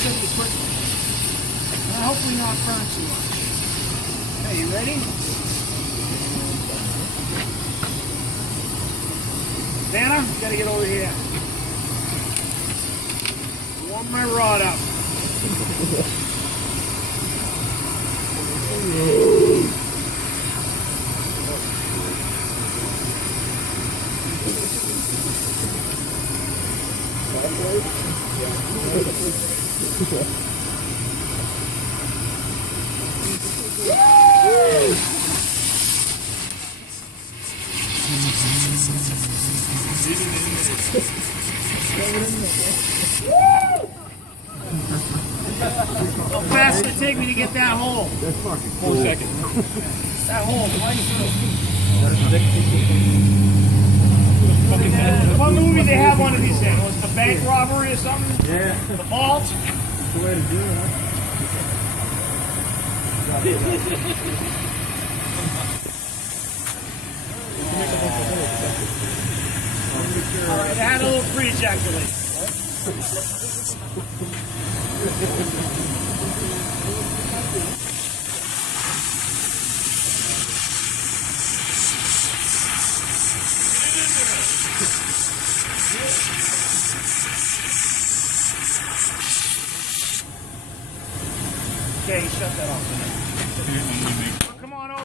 quickly. And hopefully not burn too much. Okay, you ready? Vanna, you gotta get over here. Warm my rod up. How fast did it take me to get that hole? That's fucking cool. 4 seconds. That hole, right through. What movie they have one of these in? Was it the bank robbery or something? Yeah. The vault? That's the way to do it, huh? Alright, I had a little pre-ejaculate. Okay, shut that off.